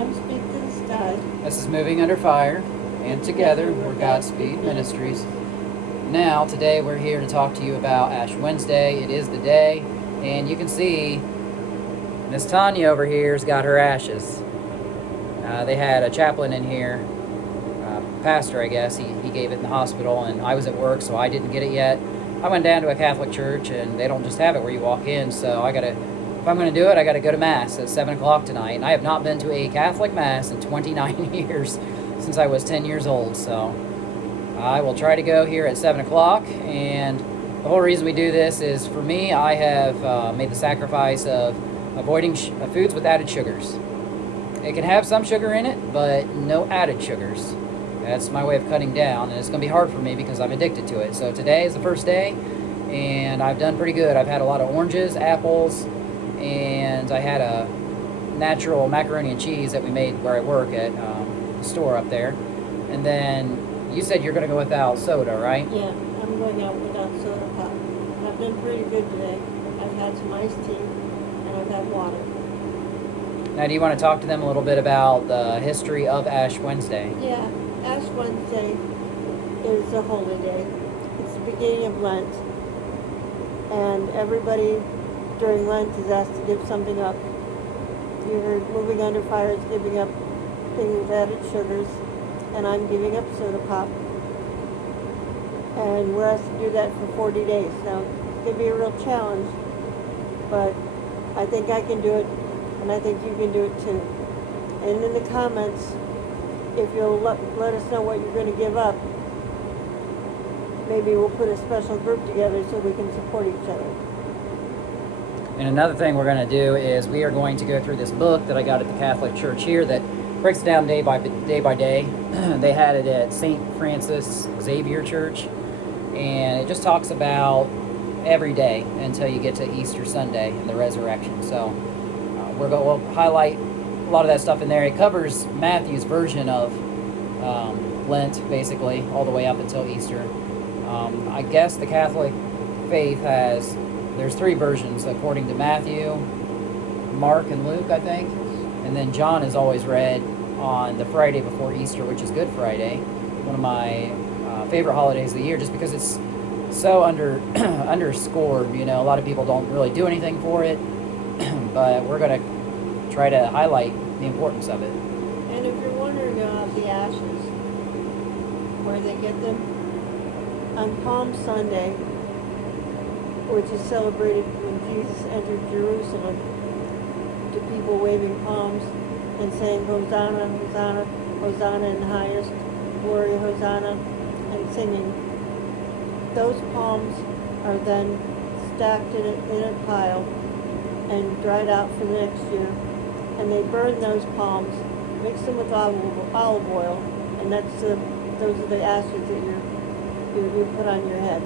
I'm Speak to the Sky. This is Moving Under Fire, and together we're Godspeed Ministries. Now, today we're here to talk to you about Ash Wednesday. It is the day, and you can see Miss Tanya over here has got her ashes. They had a chaplain in here, pastor I guess, he gave it in the hospital, and I was at work so I didn't get it yet. I went down to a Catholic church and they don't just have it where you walk in, so if I'm going to do it, I got to go to Mass at 7 o'clock tonight. And I have not been to a Catholic Mass in 29 years, since I was 10 years old. So I will try to go here at 7 o'clock. And the whole reason we do this is, for me, I have made the sacrifice of avoiding foods with added sugars. It can have some sugar in it, but no added sugars. That's my way of cutting down, and it's going to be hard for me because I'm addicted to it. So today is the first day, and I've done pretty good. I've had a lot of oranges, apples, and I had a natural macaroni and cheese that we made where I work at the store up there. And then you said you're going to go without soda, right? Yeah, I'm going out without soda pop. I've been pretty good today. I've had some iced tea and I've had water. Now, do you want to talk to them a little bit about the history of Ash Wednesday? Yeah, Ash Wednesday is a holy day. It's the beginning of Lent. And everybody during Lent is asked to give something up. You heard Moving Under Fire is giving up things with added sugars, and I'm giving up soda pop. And we're asked to do that for 40 days. Now, it's going to be a real challenge, but I think I can do it, and I think you can do it too. And in the comments, if you'll let us know what you're going to give up, maybe we'll put a special group together so we can support each other. And another thing we're going to do is we are going to go through this book that I got at the Catholic Church here that breaks it down day by day. They had it at St. Francis Xavier Church, and it just talks about every day until you get to Easter Sunday and the resurrection. So we'll highlight a lot of that stuff in there. It covers Matthew's version of Lent, basically, all the way up until Easter. I guess the Catholic faith there's three versions according to Matthew, Mark, and Luke, I think. And then John is always read on the Friday before Easter, which is Good Friday, one of my favorite holidays of the year, just because it's so underscored. You know, a lot of people don't really do anything for it, but we're going to try to highlight the importance of it. And if you're wondering about the ashes, where they get them, on Palm Sunday, which is celebrated when Jesus entered Jerusalem, to people waving palms and saying, Hosanna, Hosanna, Hosanna in the highest, glory, Hosanna, and singing. Those palms are then stacked in a pile and dried out for the next year. And they burn those palms, mix them with olive oil, and those are the ashes that you put on your head.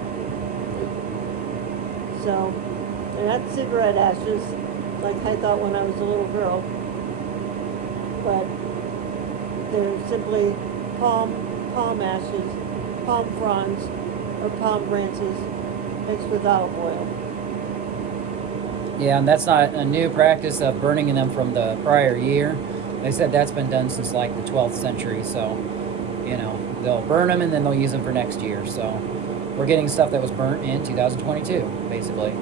So they're not cigarette ashes like I thought when I was a little girl, but they're simply palm ashes, palm fronds, or palm branches mixed with olive oil. Yeah, and that's not a new practice of burning them from the prior year. They said that's been done since like the 12th century, so, you know, they'll burn them and then they'll use them for next year. So we're getting stuff that was burnt in 2022, basically.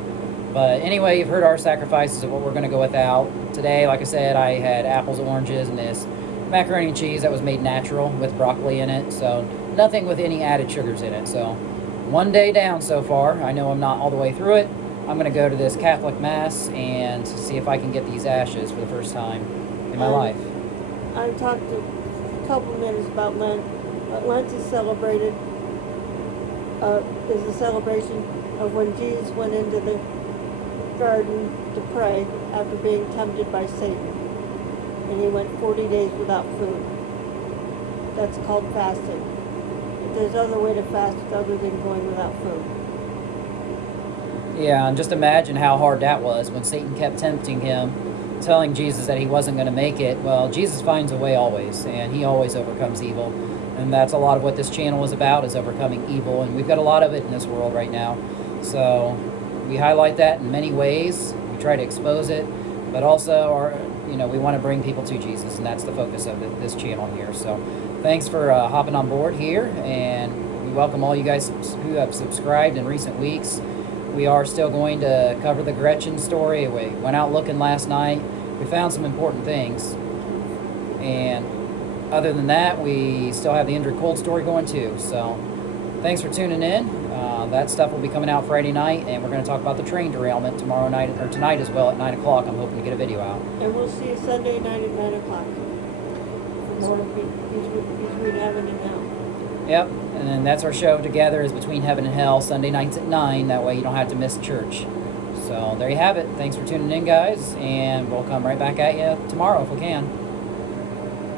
But anyway, you've heard our sacrifices of what we're going to go without. Today, like I said, I had apples, oranges, and this macaroni and cheese that was made natural with broccoli in it. So nothing with any added sugars in it. So one day down so far. I know I'm not all the way through it. I'm going to go to this Catholic Mass and see if I can get these ashes for the first time in my life. I talked a couple minutes about Lent. Lent is celebrated, is a celebration of when Jesus went into the garden to pray after being tempted by Satan. And he went 40 days without food. That's called fasting. But there's other way to fast other than going without food. Yeah, and just imagine how hard that was when Satan kept tempting him, telling Jesus that he wasn't going to make it. Well, Jesus finds a way always, and he always overcomes evil. And that's a lot of what this channel is about, is overcoming evil. And we've got a lot of it in this world right now. So we highlight that in many ways. We try to expose it. But also we want to bring people to Jesus, and that's the focus of this channel here. So thanks for hopping on board here, and we welcome all you guys who have subscribed in recent weeks. We are still going to cover the Gretchen story. We went out looking last night. We found some important things. And other than that, we still have the Indra Cold story going too. So thanks for tuning in. That stuff will be coming out Friday night, and we're going to talk about the train derailment tomorrow night, or tonight as well at 9 o'clock. I'm hoping to get a video out. And we'll see you Sunday night at 9 o'clock. For more between heaven and hell. Yep, and then that's our show together, is Between Heaven and Hell, Sunday nights at 9. That way you don't have to miss church. So there you have it. Thanks for tuning in, guys, and we'll come right back at you tomorrow if we can.